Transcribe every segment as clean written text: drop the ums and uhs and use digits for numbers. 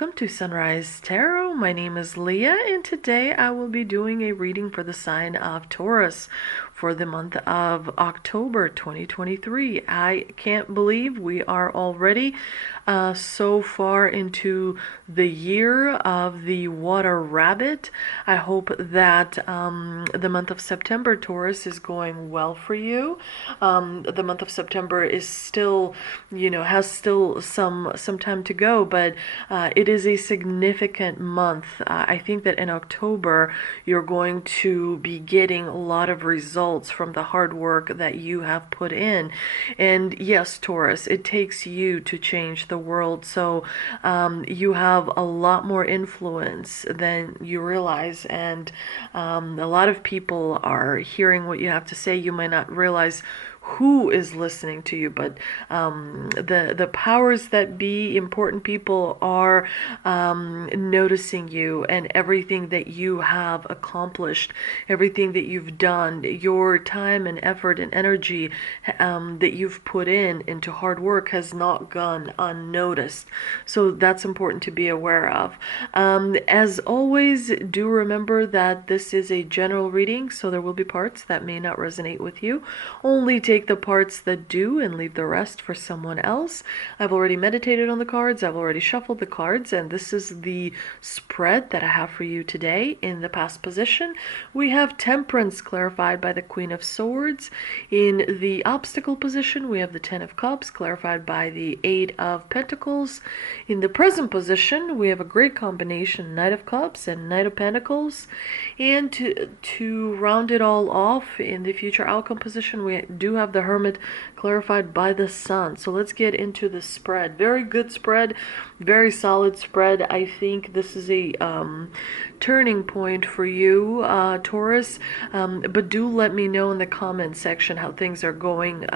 welcome to Sunrise Tarot. My name is Leah, and today I will be doing a reading for the sign of Taurus for the month of October 2023. I can't believe we are already so far into the year of the water rabbit. I hope that the month of September, Taurus, is going well for you. The month of September is still, has still some time to go, but it is a significant month. I think that in October, you're going to be getting a lot of results from the hard work that you have put in. And yes, Taurus, it takes you to change the world. So you have a lot more influence than you realize. And a lot of people are hearing what you have to say. You might not realize who is listening to you, but the powers that be, important people, are noticing you and everything that you have accomplished, everything that you've done, your time and effort and energy that you've put into hard work has not gone unnoticed. So that's important to be aware of. As always, do remember that this is a general reading, so there will be parts that may not resonate with you. Only take the parts that do and leave the rest for someone else. I've already meditated on the cards, I've already shuffled the cards, and this is the spread that I have for you today. In the past position, we have Temperance clarified by the Queen of Swords. In the obstacle position, we have the Ten of Cups clarified by the Eight of Pentacles. In the present position, we have a great combination, Knight of Cups and Knight of Pentacles. And to round it all off, in the future outcome position, we do have the Hermit clarified by the Sun. So let's get into the spread. Very good spread, very solid spread. I think this is a turning point for you, Taurus. But do let me know in the comment section how things are going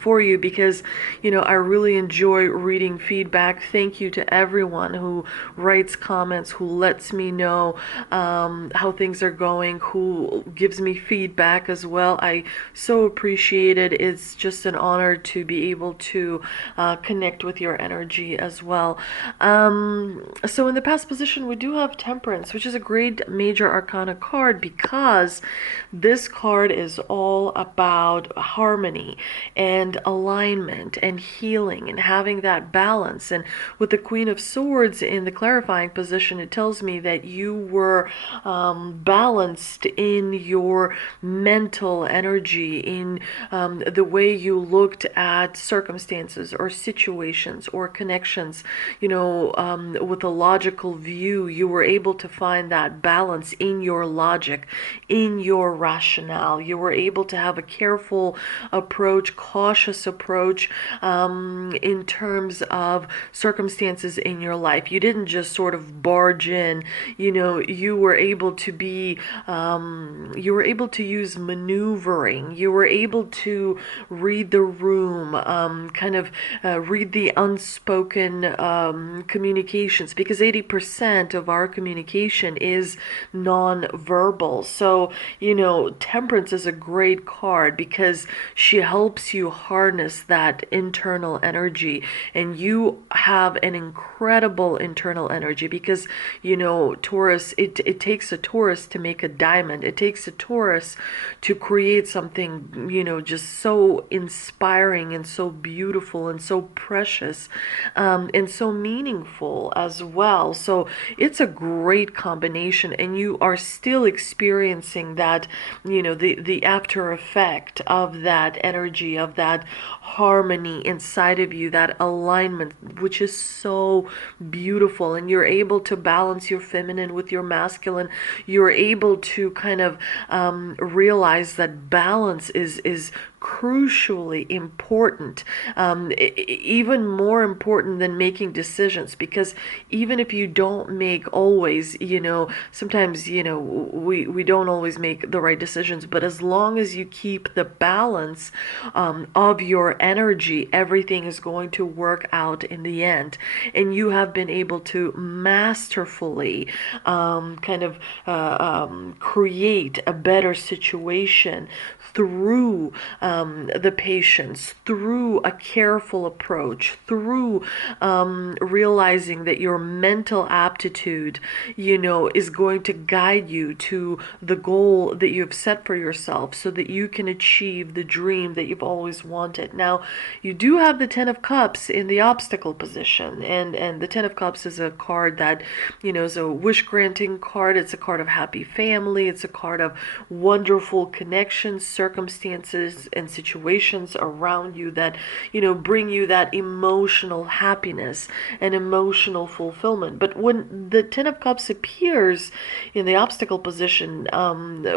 for you, because I really enjoy reading feedback. Thank you to everyone who writes comments, who lets me know how things are going, who gives me feedback as well. I so appreciate it. It's just an honor to be able to connect with your energy as well. So in the past position, we do have Temperance, which is a great major arcana card, because this card is all about harmony and alignment and healing and having that balance. And with the Queen of Swords in the clarifying position, it tells me that you were balanced in your mental energy, in the way you looked at circumstances or situations or connections. With a logical view, you were able to find that balance in your logic, in your rationale. You were able to have a careful approach, cautious approach in terms of circumstances in your life. You didn't just sort of barge in. You were able to be you were able to use maneuvering. You were able to read the room, read the unspoken communications, because 80% of our communication is non-verbal. So Temperance is a great card because she helps you harness that internal energy, and you have an incredible internal energy, because Taurus, it takes a Taurus to make a diamond. It takes a Taurus to create something just so inspiring and so beautiful and so precious and so meaningful as well. So it's a great combination, and you are still experiencing that the after effect of that energy, of that harmony inside of you, that alignment, which is so beautiful. And you're able to balance your feminine with your masculine. You're able to kind of realize that balance is crucially important, even more important than making decisions, because even if you don't make always, sometimes, we don't always make the right decisions, but as long as you keep the balance of your energy, everything is going to work out in the end. And you have been able to masterfully create a better situation through the patience, through a careful approach, through realizing that your mental aptitude, is going to guide you to the goal that you've set for yourself so that you can achieve the dream that you've always wanted. Now, you do have the Ten of Cups in the obstacle position, and the Ten of Cups is a card that, is a wish granting card. It's a card of happy family. It's a card of wonderful connections, circumstances, and situations around you that, bring you that emotional happiness and emotional fulfillment. But when the Ten of Cups appears in the obstacle position,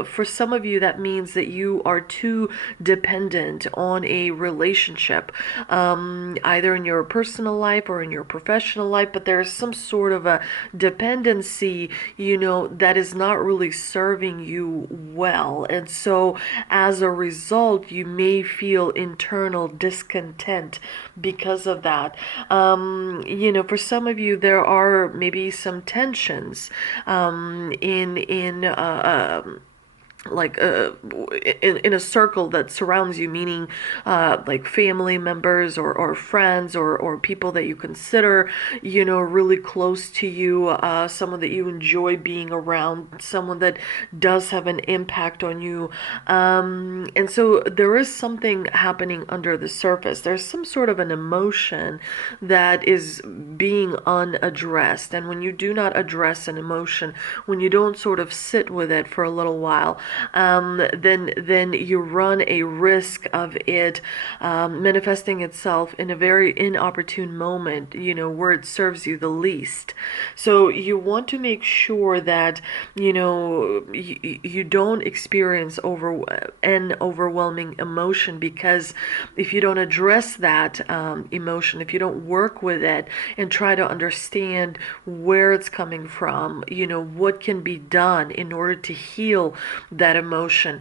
for some of you, that means that you are too dependent on a relationship, either in your personal life or in your professional life, but there's some sort of a dependency, that is not really serving you well. And so as a result, you may feel internal discontent because of that. For some of you, there are maybe some tensions like in a circle that surrounds you, meaning like family members or friends or people that you consider really close to you, someone that you enjoy being around, someone that does have an impact on you, and so there is something happening under the surface. There's some sort of an emotion that is being unaddressed, and when you do not address an emotion, when you don't sort of sit with it for a little while, then you run a risk of it manifesting itself in a very inopportune moment, where it serves you the least. So you want to make sure that, you don't experience an overwhelming emotion, because if you don't address that emotion, if you don't work with it and try to understand where it's coming from, what can be done in order to heal that emotion,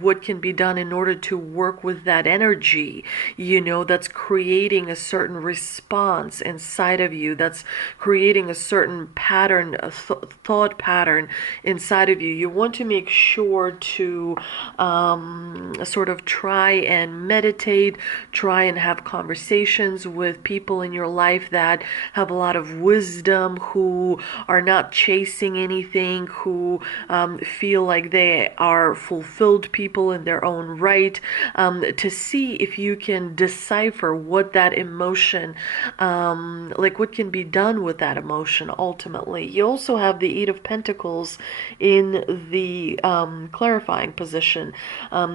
what can be done in order to work with that energy, that's creating a certain response inside of you, that's creating a certain pattern, a thought pattern inside of you. You want to make sure to sort of try and meditate, try and have conversations with people in your life that have a lot of wisdom, who are not chasing anything, who feel like they are fulfilled people in their own right, to see if you can decipher what that emotion, like what can be done with that emotion ultimately. You also have the Eight of Pentacles in the clarifying position,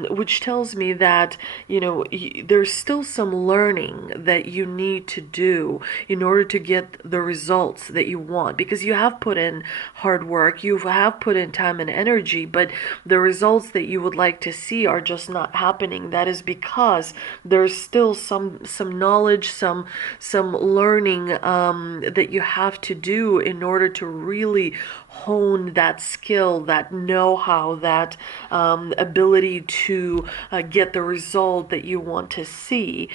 which tells me that, there's still some learning that you need to do in order to get the results that you want, because you have put in hard work, you have put in time and energy, but the results that you would like to see are just not happening. That is because there's still some knowledge, some learning that you have to do in order to really hone that skill, that know-how, that ability to get the result that you want to see.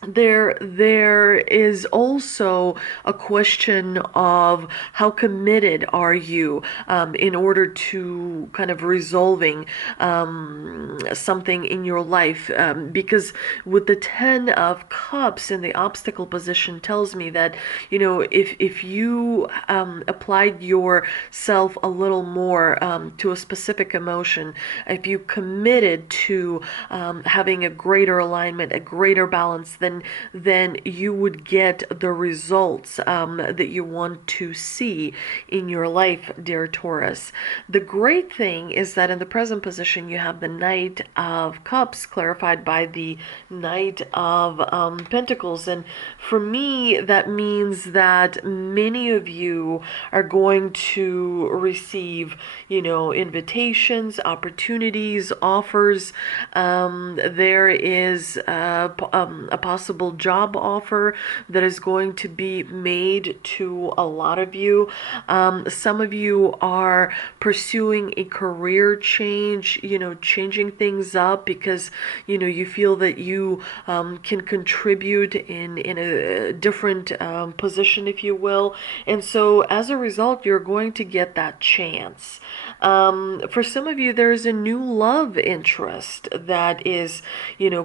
There is also a question of how committed are you in order to kind of resolving something in your life, because with the Ten of Cups in the obstacle position tells me that, if you applied yourself a little more to a specific emotion, if you committed to having a greater alignment, a greater balance, then you would get the results that you want to see in your life, dear Taurus. The great thing is that in the present position, you have the Knight of Cups clarified by the Knight of Pentacles. And for me, that means that many of you are going to receive, invitations, opportunities, offers. There is a possibility possible job offer that is going to be made to a lot of you. Some of you are pursuing a career change, changing things up because, you feel that you can contribute in a different position, if you will. And so as a result, you're going to get that chance. For some of you, there's a new love interest that is,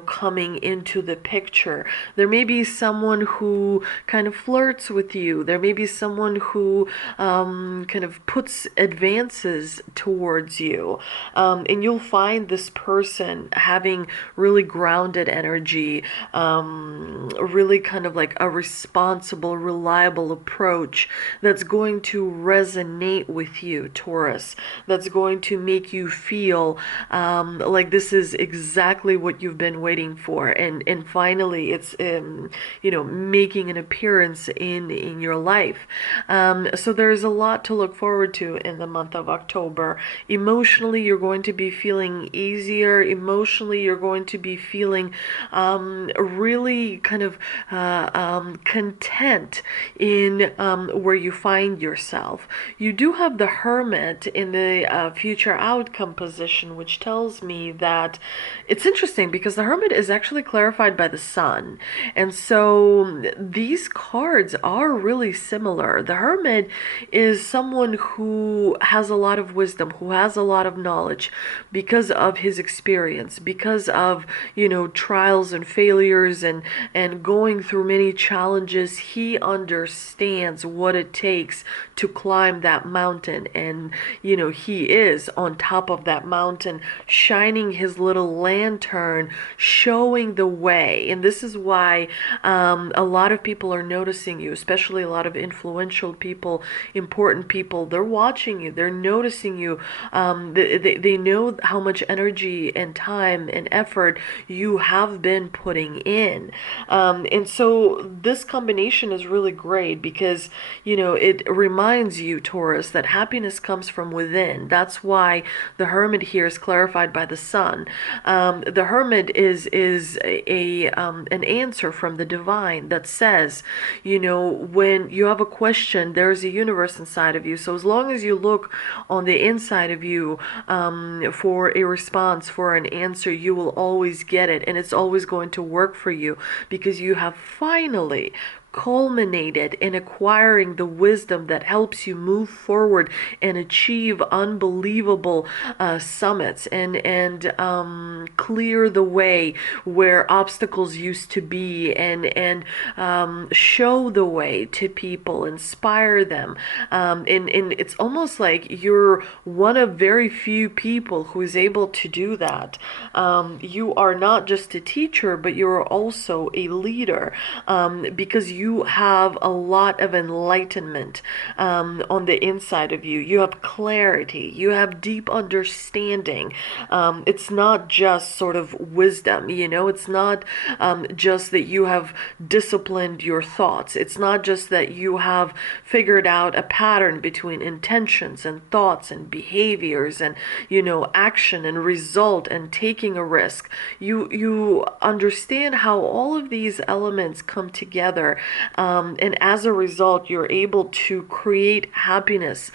coming into the picture. There may be someone who kind of flirts with you. There may be someone who kind of puts advances towards you. And you'll find this person having really grounded energy, really kind of like a responsible, reliable approach that's going to resonate with you, Taurus, that's going to make you feel like this is exactly what you've been waiting for. And finally, it's, making an appearance in your life. So there's a lot to look forward to in the month of October. Emotionally, you're going to be feeling easier. Emotionally, you're going to be feeling really kind of content in where you find yourself. You do have the Hermit in the future outcome position, which tells me that it's interesting because the Hermit is actually clarified by the Sun. And so these cards are really similar. The Hermit is someone who has a lot of wisdom, who has a lot of knowledge because of his experience, because of, trials and failures and going through many challenges. He understands what it takes to climb that mountain. And, he is on top of that mountain, shining his little lantern, showing the way. And this is why a lot of people are noticing you, especially a lot of influential people, important people. They're watching you. They're noticing you. They know how much energy and time and effort you have been putting in. And so this combination is really great because, it reminds you, Taurus, that happiness comes from within. That's why the Hermit here is clarified by the Sun. The Hermit is an answer from the divine that says, when you have a question, there's a universe inside of you. So as long as you look on the inside of you for a response, for an answer, you will always get it. And it's always going to work for you because you have finally culminated in acquiring the wisdom that helps you move forward and achieve unbelievable summits and clear the way where obstacles used to be and show the way to people, inspire them. And it's almost like you're one of very few people who is able to do that. You are not just a teacher, but you're also a leader because you have a lot of enlightenment on the inside of you. You have clarity. You have deep understanding. It's not just sort of wisdom, it's not just that you have disciplined your thoughts. It's not just that you have figured out a pattern between intentions and thoughts and behaviors and, action and result and taking a risk. You understand how all of these elements come together. And as a result, you're able to create happiness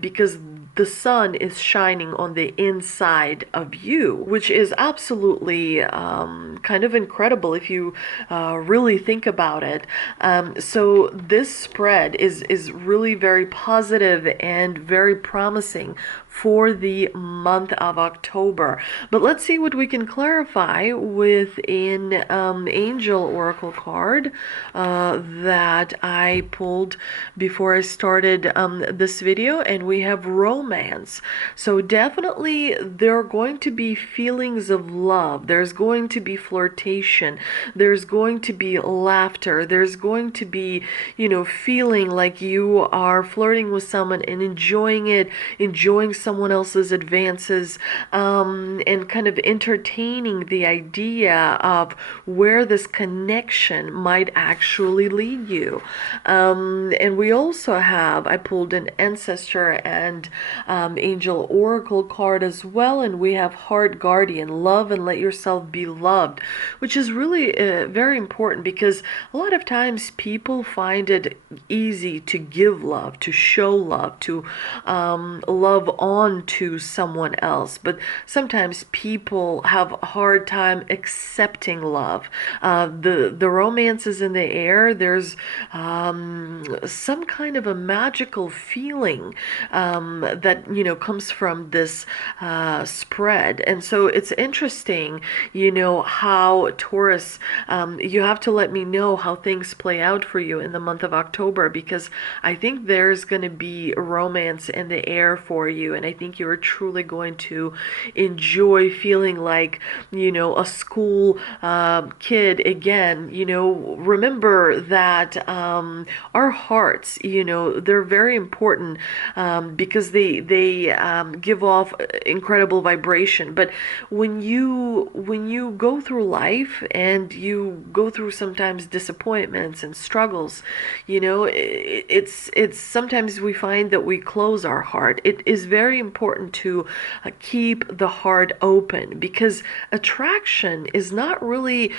because the sun is shining on the inside of you, which is absolutely kind of incredible if you really think about it. So this spread is really very positive and very promising for the month of October. But let's see what we can clarify with an angel oracle card that I pulled before I started this video, and we have romance. So definitely there are going to be feelings of love. There's going to be flirtation. There's going to be laughter. There's going to be, feeling like you are flirting with someone and enjoying it, enjoying someone else's advances, and kind of entertaining the idea of where this connection might actually lead you. And we also have, I pulled an ancestor and angel oracle card as well, and we have heart guardian, love and let yourself be loved, which is really very important, because a lot of times people find it easy to give love, to show love, to love on to someone else, but sometimes people have a hard time accepting love. The romance is in the air. There's some kind of a magical feeling that comes from this spread, and so it's interesting, how Taurus, you have to let me know how things play out for you in the month of October, because I think there's going to be romance in the air for you, and I think you're truly going to enjoy feeling like, a school kid again. Remember that our hearts, they're very important, because they give off incredible vibration. But when you go through life and you go through sometimes disappointments and struggles, it's sometimes we find that we close our heart. It is very important to keep the heart open, because attraction is not really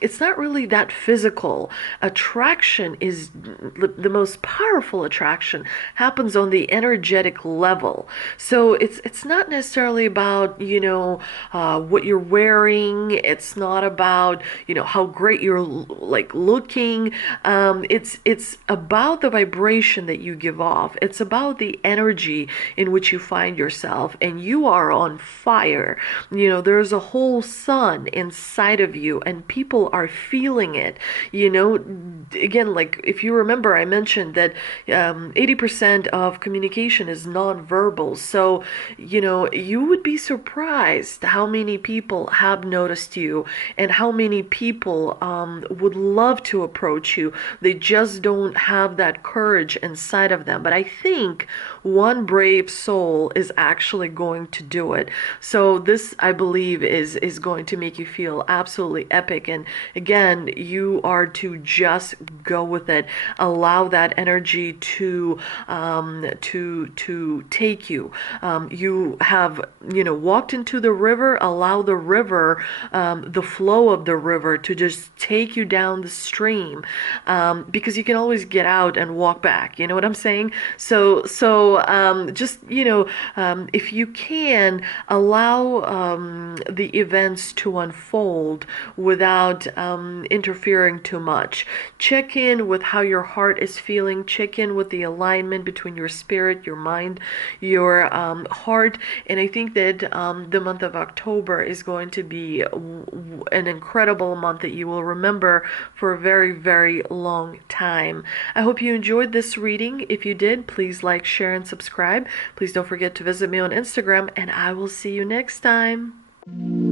it's not really that physical. Attraction is the most powerful attraction happens on the energetic level. So it's not necessarily about what you're wearing. It's not about how great you're like looking. It's about the vibration that you give off. It's about the energy in which you find yourself, and you are on fire. There's a whole sun inside of you, and people are feeling it. Again, like if you remember, I mentioned that 80% of communication is nonverbal. So, you would be surprised how many people have noticed you, and how many people would love to approach you. They just don't have that courage inside of them. But I think one brave soul is actually going to do it. So this, I believe, is going to make you feel absolutely epic. And again, you are to just go with it. Allow that energy to take you. You have walked into the river. Allow the river, the flow of the river, to just take you down the stream, because you can always get out and walk back. You know what I'm saying? So just if you can, allow the events to unfold without interfering too much. Check in with how your heart is feeling. Check in with the alignment between your spirit, your mind, your heart. And I think that the month of October is going to be an incredible month that you will remember for a very, very long time. I hope you enjoyed this reading. If you did, please like, share, and subscribe. Please don't forget to visit me on Instagram, and I will see you next time.